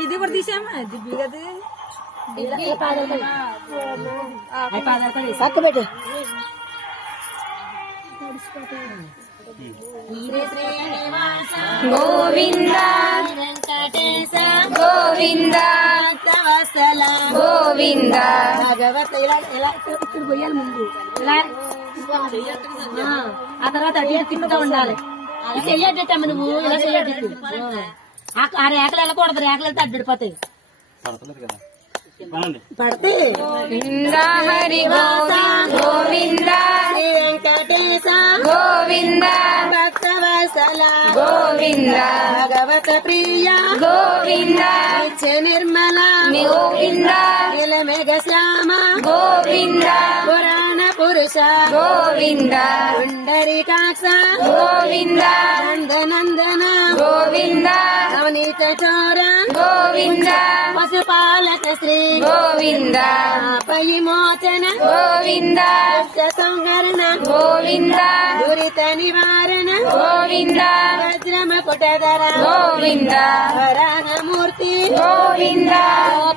ఇది కూడా తీసామా దిబ్బి కదా పక్క పెట్టు గోవింద వెంకటేశ గోవింద వత్సల గోవింద భగవత ఇలా ఇక్కడ పోయాలి ముందు ఇలా ఆ తర్వాత అటు తిప్పుతూ ఉండాలి చెయ్యట్టమ్మ నువ్వు ఇలా చెయ్యట్టు ఆ రేఖలు వెళ్ళకూడదు రేఖలు వెళ్తే అడ్డిపోతాయి పడితే హరి గోవింద వెంకటేశ గోవింద భక్తవత్సల గోవింద భగవత ప్రియ గోవింద నిర్మల గోవింద నిలమేఘ శ్యామ గోవింద పురాణ పురుష గోవింద పుండరీకాక్ష గోవింద నందనందన గోవింద నవనీత చోర గోవింద పశుపాలక శ్రీ గోవింద పయిమోచన గోవింద సంహరణ గోవింద దురిత నివారణ గోవింద వజ్రమకుటధర గోవింద వరాహమూర్తి గోవింద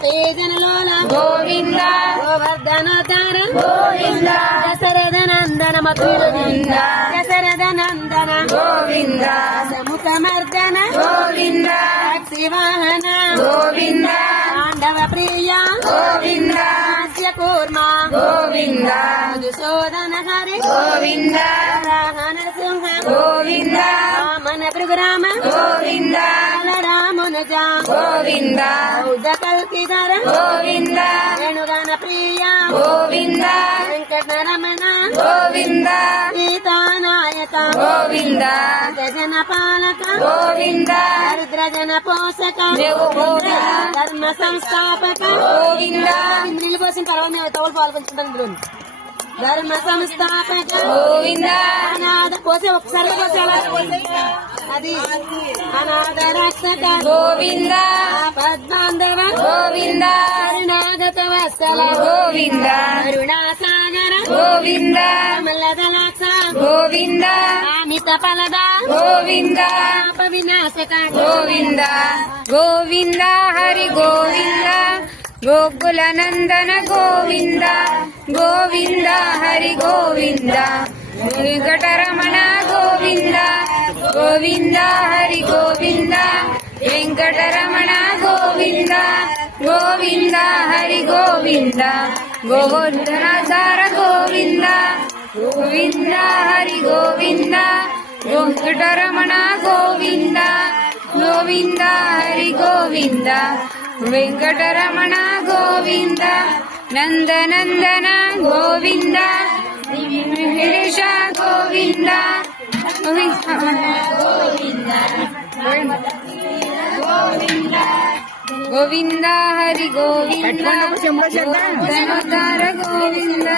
పేజనలోల గోవింద గోవర్ధనోద్ధార గోవింద దశరథ నందన మధుగోవింద దశరథ నందన గోవింద సముఖ మర్దన గోవింద శివాహన గోవింద పాండవ ప్రియ గోవింద కూర్మ గోవింద మధుసూదన హరి గోవింద నరసింహ గోవింద మన భృగురామ గోవింద రామునుజ గోవింద కల్కిధర గోవింద వేణుగాన ప్రియ గోవింద వెంకటరమణ గోవింద సీతానాయక గోవింద జన పాలక గోవింద దరిద్రజన పోషక ధర్మ సంస్థాపక గోవింద ఇంద్రియుల కోసం పర్వాలేదు తోలు పాల్పంచుకుంటాను ఇందులో ధర్మ సంస్థాపక గోవింద అనాథ పోసే ఒకసారి అది అనాథ రక్షక గోవింద పద్మాంధవ గోవింద అరుణాగత వత్సల గోవింద అరుణాసాగర గోవింద మల్లదలాక్ష గోవింద అమిత ఫలద గోవింద వినాశక గోవింద గోవింద హరి గోవింద గోకుల నందన గోవింద గోవింద హరి గోవింద వెంకటరమణ గోవింద గోవింద హరి గోవింద వెంకటరమణ గోవింద గోవింద హరి గోవింద గోవర్ధనాధార గోవింద గోవింద హరి గోవింద వెంకటరమణ గోవింద గోవింద హరి గోవింద వెంకటరమణ గోవింద నందనందన గోవింద విమేశ గోవింద గోవింద హరి గోవింద ధనుధార గోవింద